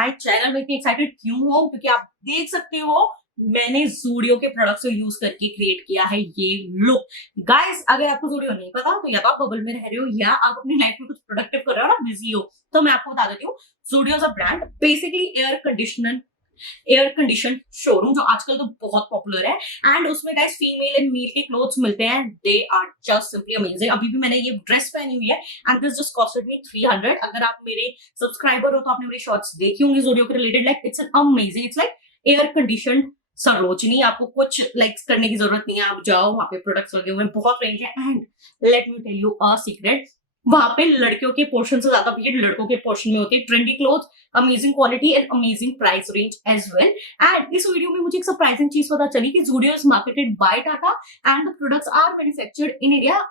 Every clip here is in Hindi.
मैं चैनल में इतनी एक्साइटेड क्यों हूँ, क्योंकि आप देख सकते हो मैंने ज़ूडियो के प्रोडक्ट्स को यूज करके क्रिएट किया है ये लुक। गाइस अगर आपको ज़ूडियो नहीं पता तो या तो आप बबल में रह रहे हो या आप अपनी लाइफ में कुछ प्रोडक्टिव कर रहे हो ना, बिजी हो, तो मैं आपको बता देती हूँ Zudio is a brand, basically air condition showroom जो आजकल तो बहुत पॉपुलर है। एंड उसमें गाइस फीमेल एंड मेल के क्लोथ्स मिलते हैं, they are just simply amazing. अभी भी मैंने ये ड्रेस पहनी हुई है and this just costed me 300। अगर आप मेरे सब्सक्राइबर हो तो आपने मेरी शॉर्ट्स देखी होंगी ज़ूडियो के related. Like it's an amazing, it's like air conditioned Sarojini. आपको कुछ लाइक्स करने की जरूरत नहीं है, आप जाओ वहां पे प्रोडक्ट्स लगे हुए हैं, बहुत रेंज है। And let me tell you a secret, वहां पे लड़कियों के पोर्शन से ज्यादा भीड़ लड़कों के पोर्शन में होती है। Trendy cloth, amazing quality and amazing price range as well. And इस वीडियो में मुझे एक सरप्राइजिंग चीज पता चली कि Zudio is marketed by Tata and the products are manufactured in India,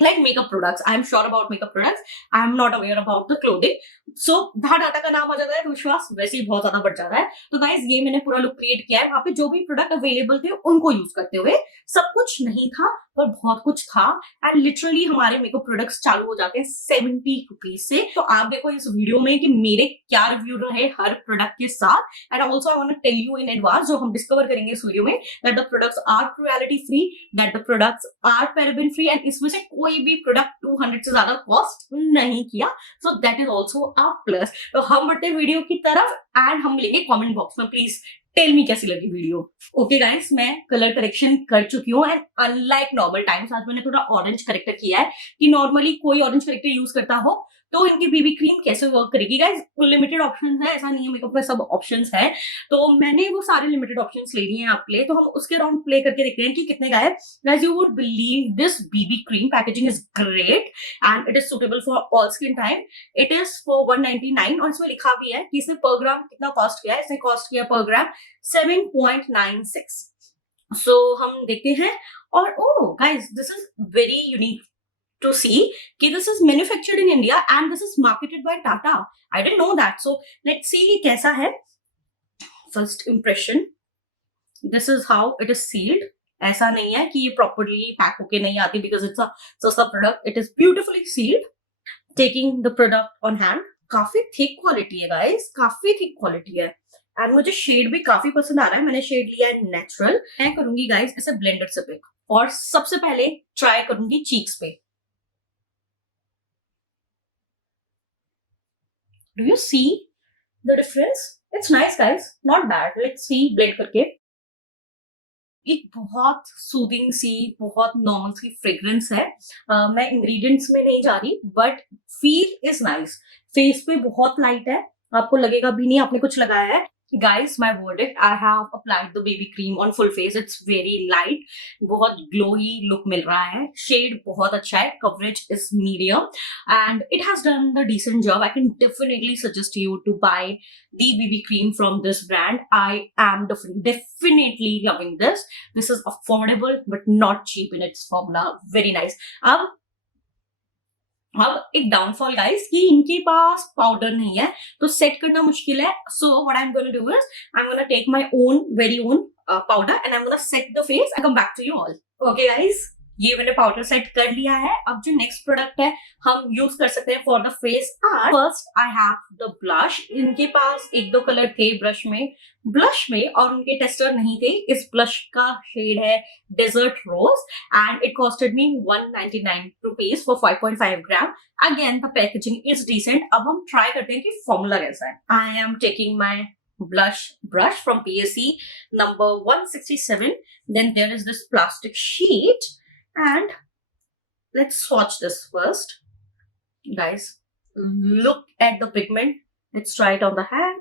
like makeup products. I am sure about makeup products. I am not aware about the clothing. So जहाँ डाटा का नाम आ जाता है तो विश्वास वैसे ही बहुत ज्यादा बढ़ जाता है। तो गाइज ये मैंने पूरा लुक क्रिएट किया है। वहां पे जो भी प्रोडक्ट अवेलेबल थे उनको यूज करते हुए, सब कुछ नहीं था पर बहुत कुछ था। एंड लिटरली हमारे मेकअप प्रोडक्ट्स चालू हो जाते हैं 70 रुपीज से। तो आप देखो इस वीडियो में कि मेरे क्या रिव्यू रहे हर प्रोडक्ट के साथ। And also I want to tell you in advance, जो हम डिस्कवर करेंगे इस वीडियो में, that the products are cruelty free, that the products are paraben free and इसमें से कोई भी प्रोडक्ट 200 से ज्यादा कॉस्ट नहीं किया। So that is also a plus. तो हम बढ़ते वीडियो की तरफ एंड हम मिलेंगे कमेंट बॉक्स में। प्लीज टेल मी कैसी लगी वीडियो। ओके गाइस, मैं कलर करेक्शन कर चुकी हूँ एंड अनलाइक नॉर्मल टाइम्स आज मैंने थोड़ा ऑरेंज करेक्टर किया है कि नॉर्मली कोई ऑरेंज करेक्टर यूज करता हो तो इनकी बीबी क्रीम कैसे वर्क करेगी। गाइस लिमिटेड ऑप्शंस है, ऐसा नहीं है मेकअप में सब ऑप्शंस है, तो मैंने वो सारे लिमिटेड ऑप्शंस ले लिए हैं आप प्ले। तो हम उसके राउंड प्ले करके देखते हैं कि कितने का है। Guys you would believe this BB cream packaging is great and it is suitable for all skin type. It is for 199 और इसमें लिखा भी है कि इसने पर ग्राम कितना कॉस्ट किया है। इसने कॉस्ट किया पर ग्राम 7.96। सो हम देखते हैं। और oh guys this is very unique to see कि this is manufactured in India and this is marketed by Tata. I didn't know that. So let's see कैसा है। First impression, this is how it is sealed. ऐसा नहीं है कि ये properly पैक होके नहीं आती because it's a सस्ता product. It is beautifully sealed. Taking the product on hand, काफी thick quality है guys, काफी thick quality है। एंड मुझे शेड भी काफी पसंद आ रहा है। मैंने शेड लिया है नेचुरल। मैं करूंगी गाइस इसे ब्लेंडर से पिक और सबसे पहले ट्राई करूंगी चीक्स पे। Do you see the difference? It's nice guys, not bad. Let's see blend करके। एक बहुत सूदिंग सी, बहुत नॉर्मल सी फ्रेग्रेंस है। मैं इंग्रेडिएंट्स में नहीं जा रही but feel is nice. Face पे बहुत लाइट है, आपको लगेगा भी नहीं आपने कुछ लगाया है। Guys, my verdict, I have applied the baby cream on full face. It's very light, बहुत glowy look मिल रहा है। Shade बहुत अच्छा है, coverage is medium, and it has done the decent job. I can definitely suggest you to buy the BB cream from this brand. I am definitely loving this. This is affordable but not cheap in its formula. Very nice. अब एक डाउनफॉल गाइस कि इनके पास पाउडर नहीं है तो सेट करना मुश्किल है। So what I am gonna do is I am gonna take my own very own powder and I am gonna set the face and come back to you all. Okay guys, ये मैंने पाउडर सेट कर लिया है। अब जो नेक्स्ट प्रोडक्ट है हम यूज कर सकते हैं for the face art. First I have the blush. इनके पास एक दो कलर थे ब्लश में और उनके टेस्टर नहीं थे। इस ब्लश का शेड है desert rose and it costed me 199 rupees for 5.5 gram. Again the packaging is decent. अब हम ट्राई करते हैं कि फॉर्मूला कैसा है। I am taking my blush brush from PSC number 167. Then there is this plastic sheet and let's swatch this first. Guys, look at the pigment. Let's try it on the hand.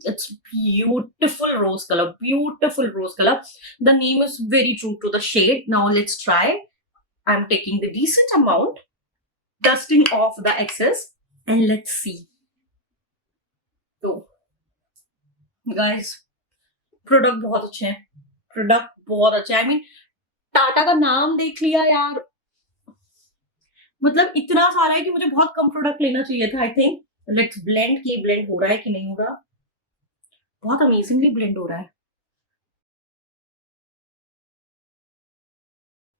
It's beautiful rose color, beautiful rose color. The name is very true to the shade. Now let's try. I'm taking the decent amount, dusting off the excess and let's see. तो गाइस प्रोडक्ट बहुत अच्छे हैं, प्रोडक्ट बहुत अच्छे। आई मीन टाटा का नाम देख लिया यार, मतलब इतना सारा है कि मुझे बहुत कम प्रोडक्ट लेना चाहिए था। आई थिंक लेट्स ब्लेंड कि ब्लेंड हो रहा है कि नहीं हो रहा। बहुत अमेजिंगली ब्लेंड हो रहा है।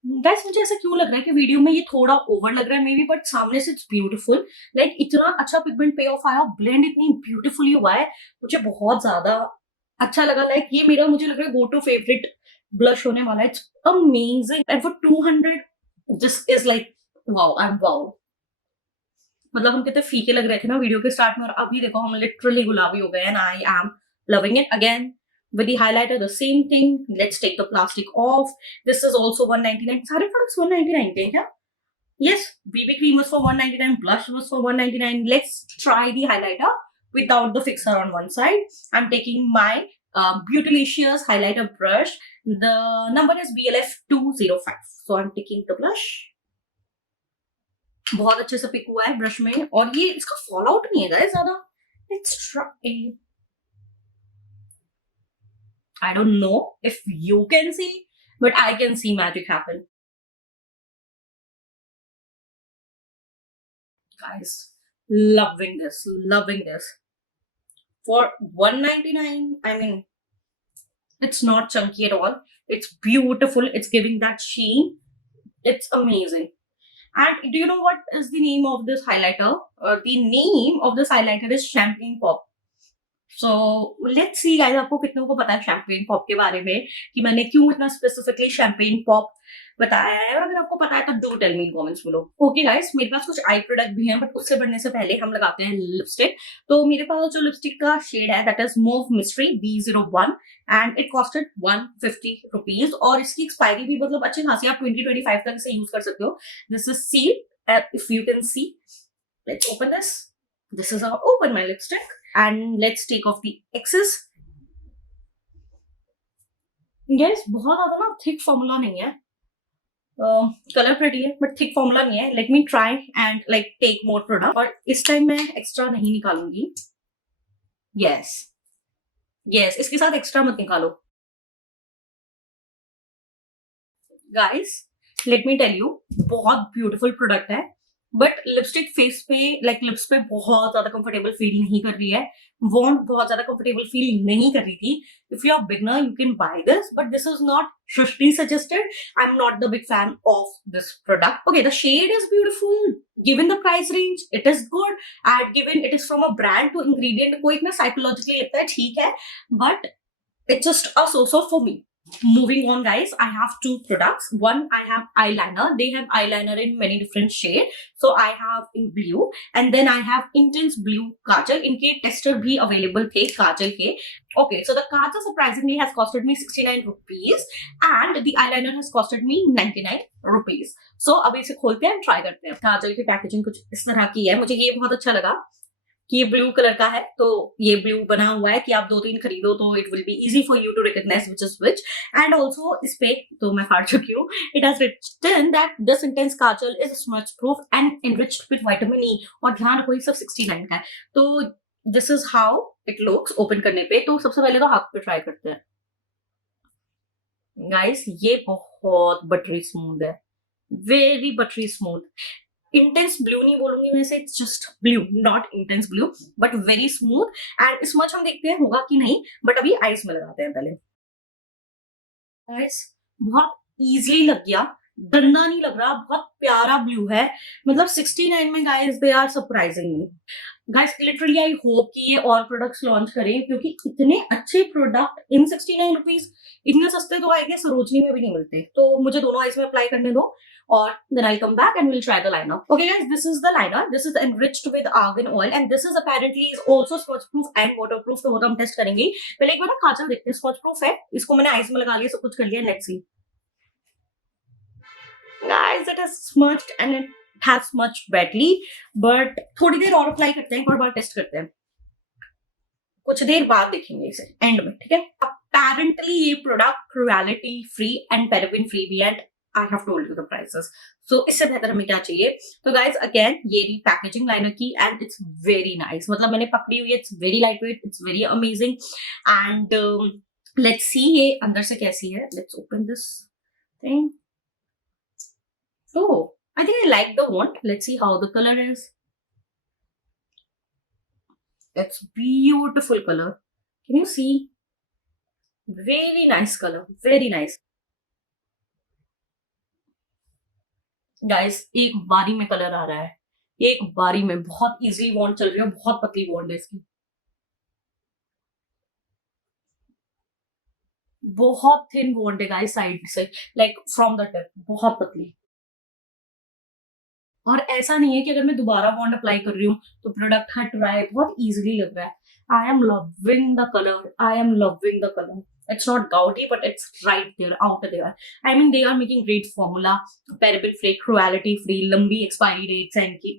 गाइस मुझे ऐसा क्यों लग रहा है कि वीडियो में ये थोड़ा ओवर लग रहा है मे बी, बट सामने से इट्स ब्यूटीफुल। लाइक इतना अच्छा पिगमेंट पे ऑफ आया, ब्लेंड इतनी ब्यूटीफुली हुआ है, मुझे बहुत ज्यादा अच्छा लगा। लाइक ये मेरा मुझे लग रहा है गो टू फेवरेट ब्लश होने वाला है। It's amazing and for 200 this is like wow, I am wow. मतलब हम कितने फीके लग रहे थे ना वीडियो के स्टार्ट में, और अभी देखो हम लिटरली गुलाबी हो गए and I am loving it. Again with the highlighter the same thing, let's take the plastic off. This is also 199. सारे products 199 के हैं क्या? Yes, BB cream was for 199, blush was for 199. Let's try the highlighter without the fixer on one side. I'm taking my Beautylicious highlighter brush. The number is BLF205. So I'm taking the blush. बहुत अच्छे से पिक हुआ है ब्रश में, और ये इसका फॉल आउट नहीं है गाइस ज्यादा। Let's try. I don't know if you can see, but I can see magic happen. Guys, loving this, loving this. For 199, I mean, it's not chunky at all. It's beautiful. It's giving that sheen. It's amazing. And do you know what is the name of this highlighter? The name of this highlighter is Champagne Pop. So let's see guys, आपको कितनों को पता है शैम्पेन पॉप के बारे में, कि मैंने क्यों इतना स्पेसिफिकली शैम्पेन पॉप बताया है। और अगर आपको पता है तो do tell me in comments below. Okay guys, मेरे पास कुछ आई प्रोडक्ट भी हैं, बट उससे बढ़ने से पहले हम लगाते हैं लिपस्टिक। तो मेरे पास जो लिपस्टिक का शेड है that is move mystery B01 and it costed 150 rupees, और इसकी एक्सपायरी भी मतलब अच्छी खासी, आप 2025 तक इसे यूज कर सकते हो। This is sealed, if you can see. Let's open this. This is how I open my lipstick, and let's take off the excess. Yes, बहुत ज्यादा ना थिक फॉर्मूला नहीं है, कलर प्रेटी है बट थिक फॉर्मूला नहीं है। Let me try and like take more product, और इस टाइम मैं एक्स्ट्रा नहीं निकालूंगी। यस यस, इसके साथ एक्स्ट्रा मत निकालो guys. Let me tell you, बहुत ब्यूटीफुल प्रोडक्ट है, बट लिपस्टिक फेस पे लाइक लिप्स पे बहुत ज्यादा कंफर्टेबल फील नहीं कर रही है। वॉन्ट बहुत ज्यादा कंफर्टेबल फील नहीं कर रही थी। If you are beginner you can buy this, but this is not Shrishti suggested. I'm not the big fan of this product. Okay, the shade is beautiful. Given the price range, it is good. And given it is from a brand to ingredient, कोई इतना psychologically लगता है ठीक है, but it's just a so-so for me. Moving on guys, I have two products. One, I have eyeliner. They have eyeliner in many different shades. So I have in blue, and then I have intense blue kajal. इनके tester भी available थे kajal के. Okay, so the kajal surprisingly has costed me 69 rupees and the eyeliner has costed me 99 rupees. So अब इसे खोलते हैं, try करते हैं। काजल की पैकेजिंग कुछ इस तरह की है। मुझे ये बहुत अच्छा लगा कि ये ब्लू कलर का है, तो ये ब्लू बना हुआ है कि आप 2-3 खरीदो तो it will be easy for you to recognise which is which. And also इस पे तो मैं फाड़ चुकी हूँ, it has written that this intense kajal is smudge proof and enriched with vitamin E, और ध्यान रखो ये सब 69 का है। तो this is how it looks open करने पे। तो सबसे पहले तो हाथ पे ट्राई करते हैं गाइस। ये बहुत बटरी स्मूथ है, very buttery smooth. Intense blue नहीं बोलूंगी मैं इसे, it's just blue, not intense blue, but very smooth. And इस मच हम देखते हैं होगा कि नहीं, बट अभी आईज में लगाते हैं पहले। गाइस बहुत इजीली लग गया, गंदा नहीं लग रहा, बहुत प्यारा ब्लू है। मतलब 69 में guys they are surprising me. Guys literally I hope कि ये और प्रोडक्ट्स लॉन्च करें, क्योंकि इतने अच्छे प्रोडक्ट इन 69 रुपीज, इतने सस्ते तो आएंगे सरोजनी में भी नहीं मिलते। तो मुझे दोनों आईज में अप्लाई करने दो, और then I'll come back and we'll try the liner. Okay guys, this is the liner. This is enriched with argan oil and this is apparently is also smudge proof and waterproof. तो वो तो हम टेस्ट करेंगे। पहले एक बार ना काजल देखते हैं, smudge proof है। इसको मैंने आईज में लगा लिया, सब कुछ कर लिया। Let's see. Guys, it has smudged and it has smudged badly. But थोड़ी देर और अप्लाई करते हैं, एक और बार टेस्ट करते हैं। कुछ देर बाद देखेंगे इसे एंड में, ठीक है। Apparently ये product cruelty free and paraben free भी है। I have told you the prices. So इससे बेहतर हमें क्या चाहिए। तो guys again ये रही पैकेजिंग लाइनर की and it's very nice। मतलब मैंने पकड़ी हुई है, it's very lightweight, it's very amazing and let's see ये अंदर से कैसी है। Let's open this thing. Oh, I think I like the wand. Let's see how the color is. It's beautiful color. Can you see? Very nice color, very nice. Guys एक बारी में कलर आ रहा है, एक बारी में। बहुत इजीली वॉन्ड चल रही है, बहुत पतली वॉन्ड है इसकी, बहुत थिन वॉन्ड है गाइस साइड से, लाइक फ्रॉम द टिप, बहुत पतली। और ऐसा नहीं है कि अगर मैं दोबारा बॉन्ड अप्लाई कर रही हूँ तो प्रोडक्ट हट रहा है, बहुत इजीली लग रहा है। I am loving the colour, I am loving the colour. It's not gaudy, but it's right there, out there. I mean, they are making great formula, paraben free, cruelty free, लंबी expiry dates हैं इनकी।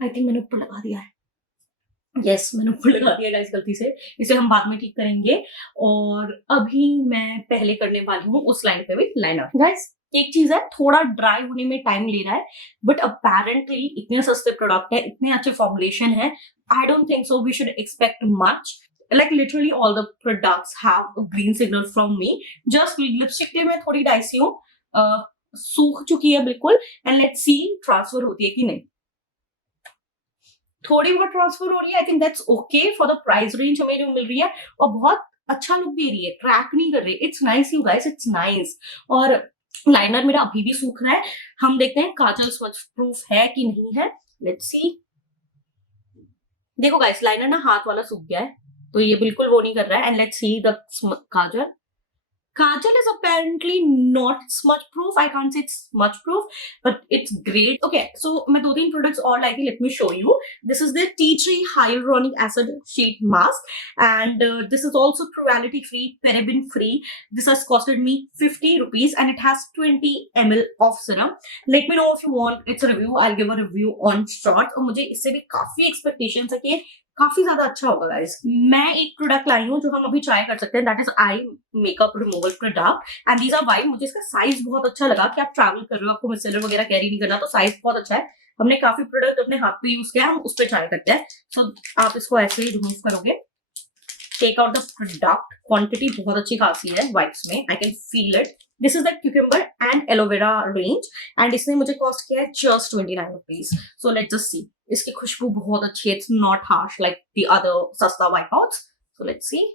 I think मैंने ऊपर लगा दिया है। यस मैंने ऊपर लगा दिया गाइस गलती से, इसे हम बाद में ठीक करेंगे। और अभी मैं पहले करने वाली हूँ उस लाइन पे भी लाइनर। गाइस एक चीज है, थोड़ा ड्राई होने में टाइम ले रहा है, बट अपेरेंटली इतने सस्ते प्रोडक्ट है, इतने अच्छे फॉर्मुलेशन है, I don't think so we should expect much. Like literally all the products have a green signal from me. Just lipstick के लिए मैं थोड़ी डाइसी हूँ, सूख चुकी है बिल्कुल, एंड लेट्स सी ट्रांसफर होती है कि नहीं। थोड़ी बहुत ट्रांसफर हो रही है, I think that's okay for the price range हमें जो मिल रही है, और बहुत अच्छा लुक दे रही है, क्रैक नहीं कर रही। It's nice you guys, it's nice. और लाइनर मेरा अभी भी सूख रहा है, हम देखते हैं काजल स्मच प्रूफ है कि नहीं है, लेट्स सी। देखो गाइस लाइनर ना हाथ वाला सूख गया है, तो ये बिल्कुल वो नहीं कर रहा है, and let's see the Kajal. Kajal is apparently not smudge proof. I can't say it's smudge proof, but it's great. Okay, so मैं दो तीन products और लाई थी. Let me show you. This is the tea tree hyaluronic acid sheet mask, and this is also cruelty free, paraben free. This has costed me 50 rupees, and it has 20 ml of serum. Let me know if you want its review. I'll give a review on short. और मुझे इससे भी काफी expectations है कि काफी ज्यादा अच्छा होगा गाइस। मैं एक प्रोडक्ट लाई हूँ जो हम अभी ट्राई कर सकते हैं, that is eye makeup removal product, and these are wide. मुझे इसका साइज बहुत अच्छा लगा कि आप ट्रैवल कर रहे हो, आपको मिसलर वगैरह कैरी नहीं करना, तो साइज बहुत अच्छा है। हमने काफी प्रोडक्ट अपने हाथ पे यूज किया, हम उस पर ट्राई करते हैं। सो आप इसको ऐसे ही रिमूव करोगे, take out the product, quantity बहुत अच्छी खासी है वाइप्स में, I can feel it. This is the cucumber and aloe vera range, and इसने मुझे कॉस्ट किया है just 29 rupees. So let's just see, इसकी खुशबू बहुत अच्छी है, it's not harsh like the other सस्ता wipe outs. So let's see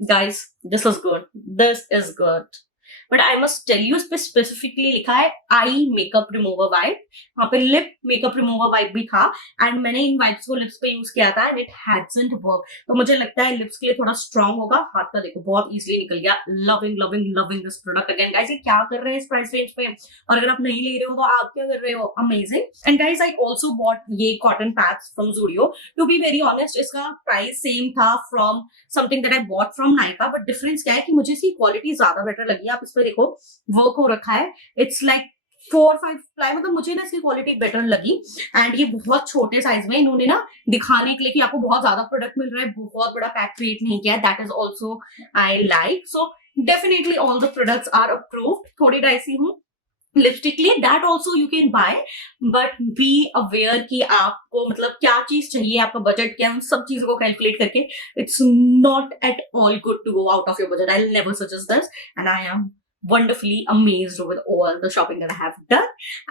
guys, this is good, this is good, but I must tell you, इस पे स्पेसिफिकली लिखा है आई मेकअप रिमूवर वाइप, वहां पे लिप मेकअप रिमूवर वाइप भी था, एंड मैंने इन वाइप्स को लिप्स पे यूज किया था, एंड इट हैडंट वर्क। तो मुझे लगता है लिप्स के लिए थोड़ा स्ट्रांग होगा। हाथ का देखो बहुत इजीली निकल गया। Loving loving loving this product. Again guys, ये क्या कर रहे हैं इस प्राइस रेंज पे, और अगर आप नहीं ले रहे हो तो आप क्या कर रहे हो, amazing. And guys I also bought ये cotton pads from ZUDIO। To be very honest, इसका प्राइस सेम था from something that I bought from Nykaa, but difference क्या है कि मुझे इसकी क्वालिटी ज्यादा बेटर लगी। आप इस पर देखो वर्क हो रखा है, इट्स लाइक 4-5 प्लाई, मतलब मुझे ना इसकी क्वालिटी बेटर लगी। एंड ये बहुत छोटे साइज में इन्होंने ना दिखाने के लिए कि आपको बहुत ज्यादा प्रोडक्ट मिल रहा है, बहुत बड़ा पैक क्रिएट नहीं किया, that is also I like. So definitely all the products are approved. थोड़ी डाइसी हूँ लिपस्टिकली, that also you can buy, but be aware कि आपको मतलब क्या चीज चाहिए, आपका बजट क्या है, उन सब चीजों को कैलकुलेट करके it's not at all good to go out of your budget. I will never suggest this, and I am wonderfully amazed with all the shopping that I have done,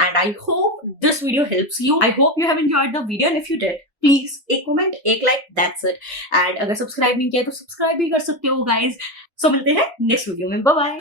and I hope this video helps you. I hope you have enjoyed the video, and if you did, please एक comment, एक like, that's it. And अगर सब्सक्राइब नहीं किया तो सब्सक्राइब भी कर सकते हो guys. So मिलते हैं नेक्स्ट वीडियो में, बाय बाय।